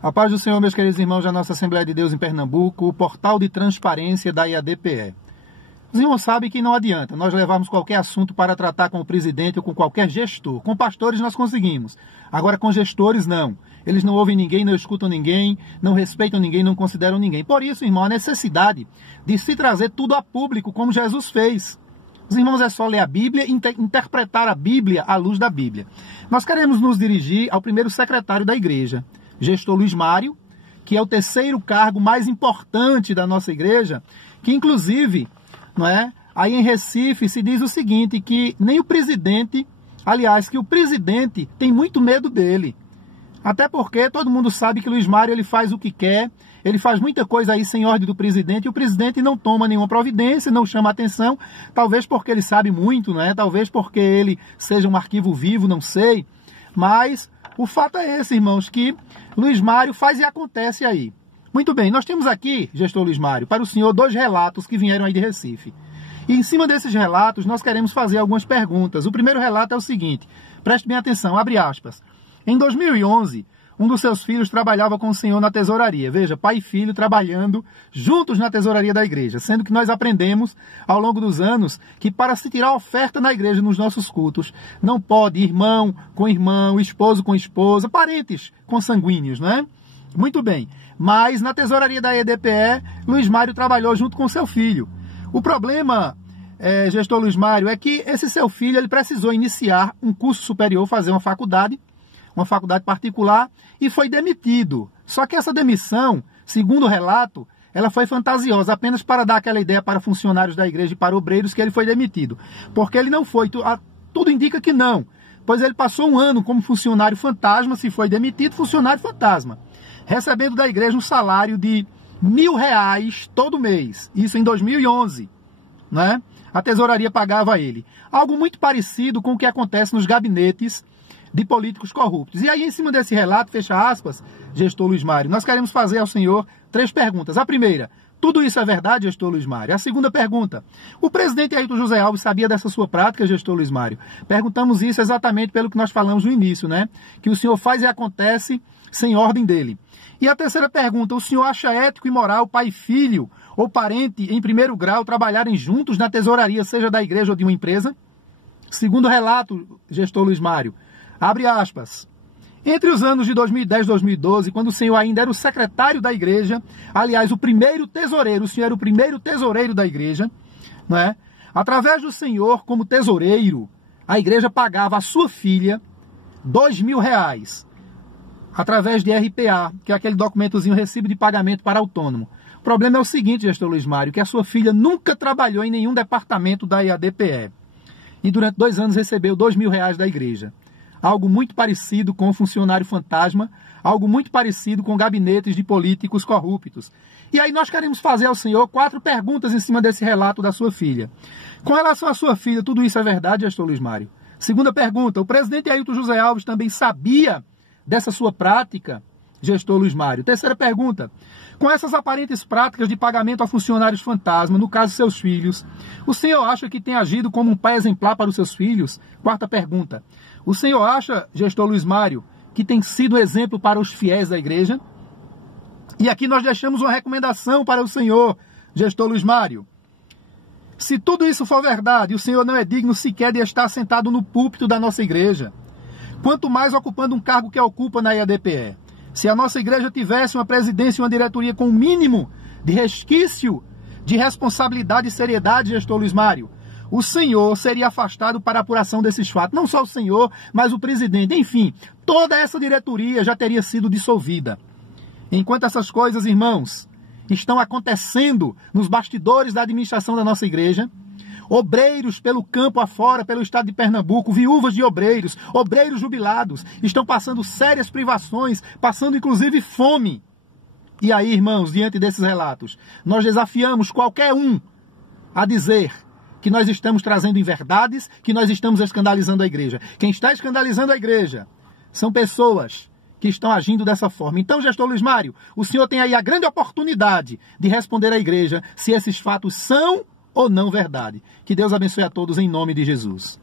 A paz do Senhor, meus queridos irmãos da nossa Assembleia de Deus em Pernambuco, o portal de transparência da IADPE. Os irmãos sabem que não adianta nós levarmos qualquer assunto para tratar com o presidente ou com qualquer gestor. Com pastores nós conseguimos. Agora com gestores não. Eles não ouvem ninguém, não escutam ninguém, não respeitam ninguém, não consideram ninguém. Por isso, irmão, a necessidade de se trazer tudo a público, como Jesus fez. Os irmãos, é só ler a Bíblia e interpretar a Bíblia à luz da Bíblia. Nós queremos nos dirigir ao primeiro secretário da igreja, gestor Luiz Mário, que é o terceiro cargo mais importante da nossa igreja, que inclusive, não é, aí em Recife se diz o seguinte, que nem o presidente, aliás, que o presidente tem muito medo dele. Até porque todo mundo sabe que Luiz Mário ele faz o que quer, ele faz muita coisa aí sem ordem do presidente, e o presidente não toma nenhuma providência, não chama atenção, talvez porque ele sabe muito, né? Talvez porque ele seja um arquivo vivo, não sei, mas o fato é esse, irmãos, que Luiz Mário faz e acontece aí. Muito bem, nós temos aqui, gestor Luiz Mário, para o senhor 2 relatos que vieram aí de Recife. E em cima desses relatos nós queremos fazer algumas perguntas. O primeiro relato é o seguinte, preste bem atenção, abre aspas. Em 2011, um dos seus filhos trabalhava com o senhor na tesouraria. Veja, pai e filho trabalhando juntos na tesouraria da igreja. Sendo que nós aprendemos ao longo dos anos que para se tirar oferta na igreja nos nossos cultos, não pode irmão com irmão, esposo com esposa, parentes consanguíneos, não é? Muito bem. Mas na tesouraria da IADPE, Luiz Mário trabalhou junto com seu filho. O problema, gestor Luiz Mário, é que esse seu filho ele precisou iniciar um curso superior, fazer uma faculdade particular, e foi demitido. Só que essa demissão, segundo o relato, ela foi fantasiosa, apenas para dar aquela ideia para funcionários da igreja e para obreiros que ele foi demitido. Porque ele não foi, tudo indica que não, pois ele passou um ano como funcionário fantasma, se foi demitido, funcionário fantasma, recebendo da igreja um salário de R$1.000 todo mês, isso em 2011, né? A tesouraria pagava a ele. Algo muito parecido com o que acontece nos gabinetes de políticos corruptos. E aí, em cima desse relato, fecha aspas, gestor Luiz Mário, nós queremos fazer ao senhor 3 perguntas. A primeira, tudo isso é verdade, gestor Luiz Mário? A segunda pergunta, o presidente Ailton José Alves sabia dessa sua prática, gestor Luiz Mário? Perguntamos isso exatamente pelo que nós falamos no início, né? Que o senhor faz e acontece sem ordem dele. E a terceira pergunta, o senhor acha ético e moral pai e filho ou parente em primeiro grau trabalharem juntos na tesouraria, seja da igreja ou de uma empresa? Segundo relato, gestor Luiz Mário, abre aspas. Entre os anos de 2010 e 2012, quando o senhor ainda era o secretário da igreja, aliás, o primeiro tesoureiro, o senhor era o primeiro tesoureiro da igreja, não é? Através do senhor, como tesoureiro, a igreja pagava a sua filha R$2.000, através de RPA, que é aquele documentozinho, recibo de pagamento para autônomo. O problema é o seguinte, gestor Luiz Mário, que a sua filha nunca trabalhou em nenhum departamento da IADPE. E durante 2 anos recebeu R$2.000 da igreja. Algo muito parecido com o funcionário fantasma, algo muito parecido com gabinetes de políticos corruptos. E aí nós queremos fazer ao senhor 4 perguntas em cima desse relato da sua filha. Com relação à sua filha, tudo isso é verdade, gestor Luiz Mário? Segunda pergunta, o presidente Ailton José Alves também sabia dessa sua prática, gestor Luiz Mário? Terceira pergunta, com essas aparentes práticas de pagamento a funcionários fantasma, no caso seus filhos, o senhor acha que tem agido como um pai exemplar para os seus filhos? Quarta pergunta, o senhor acha, gestor Luiz Mário, que tem sido exemplo para os fiéis da igreja? E aqui nós deixamos uma recomendação para o senhor, gestor Luiz Mário. Se tudo isso for verdade, o senhor não é digno sequer de estar sentado no púlpito da nossa igreja, quanto mais ocupando um cargo que ocupa na IADPE. Se a nossa igreja tivesse uma presidência e uma diretoria com o mínimo de resquício de responsabilidade e seriedade, gestor Luiz Mário, o senhor seria afastado para a apuração desses fatos. Não só o senhor, mas o presidente. Enfim, toda essa diretoria já teria sido dissolvida. Enquanto essas coisas, irmãos, estão acontecendo nos bastidores da administração da nossa igreja, obreiros pelo campo afora, pelo estado de Pernambuco, viúvas de obreiros, obreiros jubilados, estão passando sérias privações, passando inclusive fome. E aí, irmãos, diante desses relatos, nós desafiamos qualquer um a dizer que nós estamos trazendo inverdades, que nós estamos escandalizando a igreja. Quem está escandalizando a igreja são pessoas que estão agindo dessa forma. Então, gestor Luiz Mário, o senhor tem aí a grande oportunidade de responder à igreja se esses fatos são ou não verdade. Que Deus abençoe a todos em nome de Jesus.